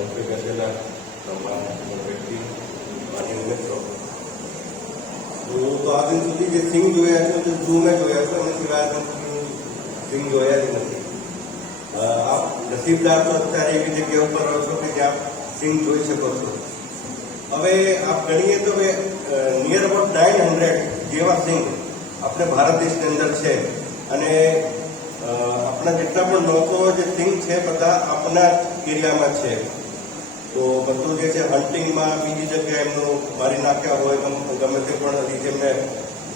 મંત્રી બેસેલા તમામ વ્યક્તિ માન્ય મિત્રો, હું તો આ દિન સુધી જે સિંહ જોયા છે જે ઝૂ મેં જોયા છે અને સિવાય સિંહ જોયા જ નથી. આપ નસીબદાર તો અત્યારે એવી જગ્યા ઉપર રહો છો કે જ્યાં સિંહ જોઈ શકો છો. હવે આપ ગણીએ તો નિયર અબાઉટ 900 જેવા સિંહ આપણે ભારત દેશની અંદર છે અને આપણા જેટલા પણ લોકો જે સિંહ છે બધા આપણા એરિયામાં છે. તો બધું જે છે હન્ટિંગમાં બીજી જગ્યાએ એમનું મારી નાખ્યા હોય ગમે તે પણ રીતે એમને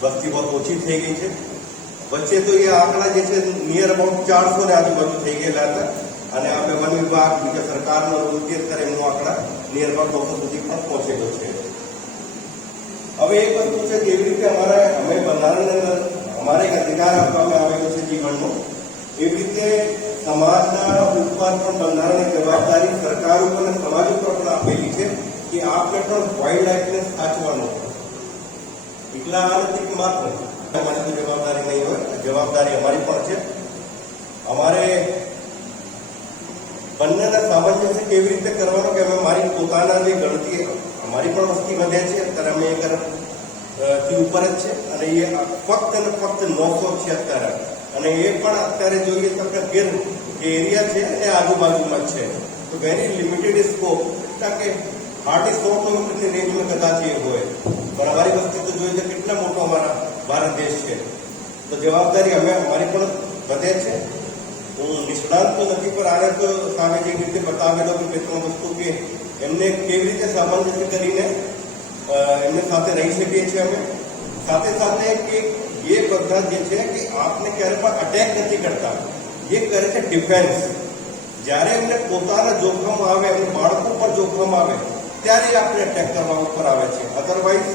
વસ્તી બહુ ઓછી થઈ ગઈ છે. વચ્ચે તો એ આંકડા જે છે નિયર અબાઉટ 400 ને આજુબાજુ થઈ ગયેલા હતા અને આપણે વન વિભાગ બીજા સરકારનો રૂપિયા અત્યારે એમનો આંકડા નિયર અબાઉટ 200 સુધી પણ પહોંચેલો છે. હવે એક વસ્તુ છે કે એવી રીતે અમે બંધારણની અંદર અમારે એક અધિકાર આપવામાં આવેલો છે જીવનનો, એવી રીતે સમાજના ઉપર પણ બંધારણની જવાબદારી સરકાર ઉપર અને સમાજ ઉપર પણ આપેલી છે કે આપણે પણ વાઇલ્ડ લાઈફને સાચવાનું. એટલા આ નથી કે માત્ર અમારી જવાબદારી નહીં હોય, જવાબદારી અમારી પણ છે. અમારે બંનેના સામંજસ્ય કેવી રીતે કરવાનો કે અમે મારી પોતાના જે ગણતરી અમારી પણ વસ્તી વધે છે અત્યારે અમે થી ઉપર જ છે અને એ ફક્ત ને ફક્ત 900 છે અત્યારે અને એ પણ અત્યારે જોઈએ તો આપણે ગીર જે એરિયા છે એ આજુબાજુમાં છે તો વેરી લિમિટેડ સ્કોપ કે હાર્ડલી 100 કિલોમીટરની રેન્જમાં કદાચ એ હોય પણ અમારી વસ્તી તો જોઈએ તો કેટલા મોટો અમારા ભારત દેશ છે. તો જવાબદારી અમારી પણ વધે છે. હું નિષ્ણાંત તો નથી પણ આને તો સામે જે રીતે બતાવેલો કે બે ત્રણ વસ્તુ કે એમને કેવી રીતે સામંજસ્ય કરીને એમને સાથે રહી શકીએ છીએ અમે. સાથે સાથે કે એ બધા જે છે કે આપને ક્યારે પણ અટેક નથી કરતા, એ કરે છે ડિફેન્સ. જ્યારે એમને પોતાના જોખમ આવે એમને બાળકો પર જોખમ આવે ત્યારે આપણે અટેક કરવા ઉપર આવે છે. અધરવાઇઝ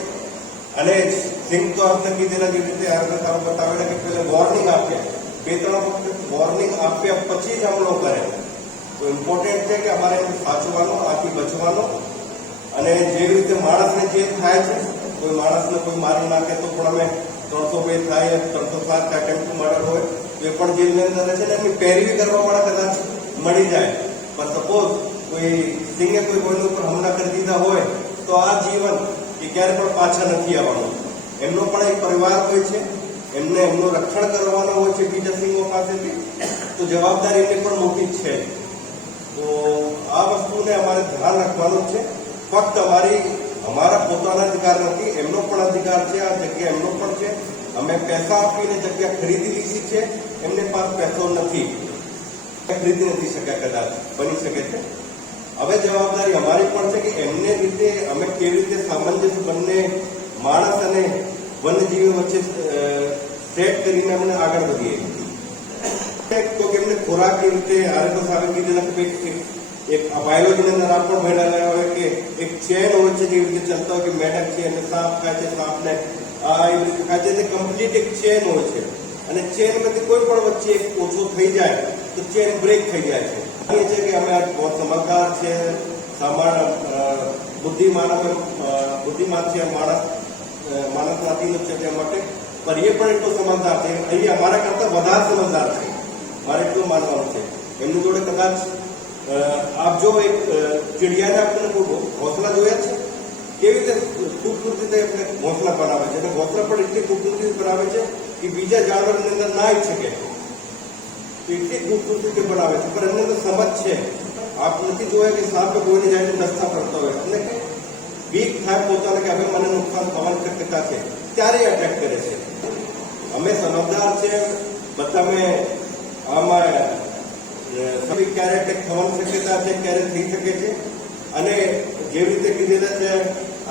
અને સિંહ તો આપણે કીધેલા જેવી રીતે આપણે બતાવેલા કે પહેલા વોર્નિંગ આપે, 2-3 વખત વોર્નિંગ આપ્યા પછી જ હમલો કરે. તો ઇમ્પોર્ટન્ટ છે કે અમારે એમને સાચવાનો, આથી બચવાનો. અને જેવી રીતે માણસને જે થાય છે કોઈ માણસને કોઈ મારી નાખે તો પણ અમે 302 થાય 307 અટેમ્પ્ટ ટુ મર્ડર હોય તો એ પણ જેલની અંદર રહે છે ને એમની પેરવી કરવા વાળા કદાચ મળી જાય. પણ સપોઝ કોઈ સિંહે કોઈ કોઈની ઉપર હુમલા કરી દીધા હોય તો આ જીવન એ ક્યારે પણ પાછા નથી આવવાનું. એમનો પણ એક પરિવાર હોય છે, એમને એમનું રક્ષણ કરવાનું હોય છે બીજા સિંહો પાસેથી, તો જવાબદારી એમની પણ મોટી જ છે. તો આ વસ્તુને અમારે ધ્યાન રાખવાનું છે. ફક્ત અમારા પોતાના અધિકાર નથી, એમનો પણ અધિકાર છે. આ જગ્યા એમનો પણ છે. અમે પૈસા આપીને જગ્યા ખરીદી લીધી છે, એમને પાસે પૈસો નથી, ખરીદી નથી શક્યા, કદાચ બની શકે છે. હવે જવાબદારી અમારી પણ છે કે એમને રીતે અમે કેવી રીતે સામંજસ્ય બંને માણસ અને વન્યજીવો વચ્ચે સેટ કરીને અમને આગળ વધીએ. તો એમને ખોરાક કેવી રીતે આરોગ્ય સામે કીધેલા એક બાયોલોજીની અંદર આપ પણ ભણેલા હોય કે એક ચેન હોય છે જેવી રીતે ચાલતા હોય કે મેડમ છે અને સાપ ખાય છે, સાપને એવી રીતે ખાય છે. કમ્પ્લીટ એક ચેન હોય છે અને ચેનમાંથી કોઈ પણ વચ્ચે એક ઓછો થઈ જાય તો ચેન બ્રેક થઈ જાય છે. એ છે કે અમે બહુ સમજદાર છે, બુદ્ધિમાન છે માણસ નાતી છે તે માટે, પણ એ પણ એટલો સમજદાર છે. અહીં અમારા કરતા વધારે સમજદાર છે, મારે એટલું માનવાનું છે. એમની જોડે કદાચ આપ જો એક ચિડિયાને આપણે ઘોંસલા જોયા છે કેવી રીતે ખૂબસૂરતી આપણે ઘોંસલા બનાવે છે અને ઘોંસલા પણ એટલી ખૂબસૂરતી બનાવે છે કે બીજા જાનવરની અંદર ના આવી શકે, એટલી ખૂબસૂરતી બનાવે છે. પણ એમને તો સમજ છે. આપ નથી જોયા કે સાપ કોઈને જાય નસ્તા કરતા હોય, એટલે કે વીક થાય પોતાને કે હવે મને નુકસાન થવાની શક્યતા છે ત્યારે અટેક કરે છે. અમે સમજદાર છે બધા. મેં આમાં ક્યારે અટેક થવાની શક્યતા છે, ક્યારે થઈ શકે છે. અને જેવી રીતે કીધેલા છે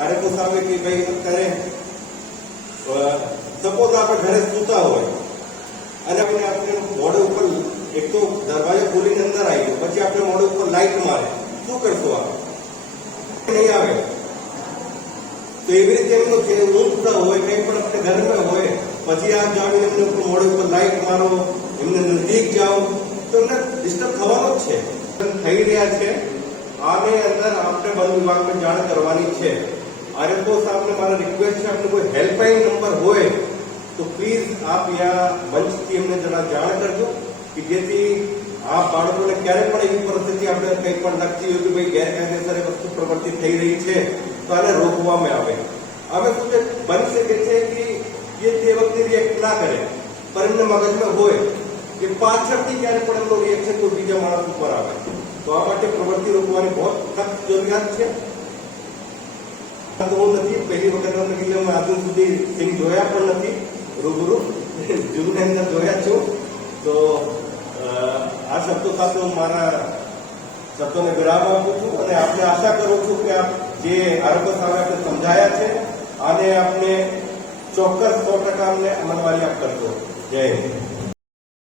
આરોગ્ય સામે કે ભાઈ અત્યારે સપોઝ આપણે ઘરે સૂતા હોય અને આપણે મોઢે ઉપર એક તો દરવાજો ખોલીને અંદર આવી પછી આપણે મોઢે ઉપર લાઈટ મારે, શું કરશો? નહીં આવે. તો એવી રીતે એમનું જે ઊંઘતા હોય કંઈ પણ આપણે ઘરમાં હોય પછી આપ જાણીને એમને મોઢે ઉપર લાઈટ મારો, એમને નજીક જાઓ તો એમને ડિસ્ટર્બ થવાનો જ છે. થઈ રહ્યા છે. આની અંદર આપણે વન વિભાગને જાણ કરવાની છે. આરએફઓ સાહેબને મારા રિક્વેસ્ટ છે, આપણે કોઈ હેલ્પલાઇન નંબર હોય તો પ્લીઝ આપ યા મંચથી એમને જરા જાણ કરજો કે જેથી આ બાળકોને ક્યારે પણ એવી પરિસ્થિતિ આપણે કંઈ પણ લાગતી હોય કે ભાઈ ગેરકાયદેસર વસ્તુ પ્રવૃત્તિ થઈ રહી છે તો આને રોકવામાં આવે. હવે શું છે, બની શકે છે કે એ તે વખતે રિએક્ટ ના કરે, પણ એમને મગજમાં હોય કે પાછળથી ક્યારે પણ એમનો રિએક્શન કોઈ બીજા માણસ ઉપર આવે. તો આ માટે પ્રવૃત્તિ રોકવાની બહુ સખ્ત જરૂરિયાત છે. હું નથી પહેલી વખત તમને કીધું, મેં આજુ સુધી સિંહ જોયા પણ નથી રૂબરૂ, જૂની અંદર જોયા છું. તો આ શબ્દો સાથે હું મારા શબ્દોને વિરામ આપું છું અને આપણે આશા કરું છું કે આપ જે આરોગ્ય સામે આપણે સમજાયા છે આને આપણે ચોક્કસ 100% અમને અમલવારી આપ કરજો. જય હિન્દ.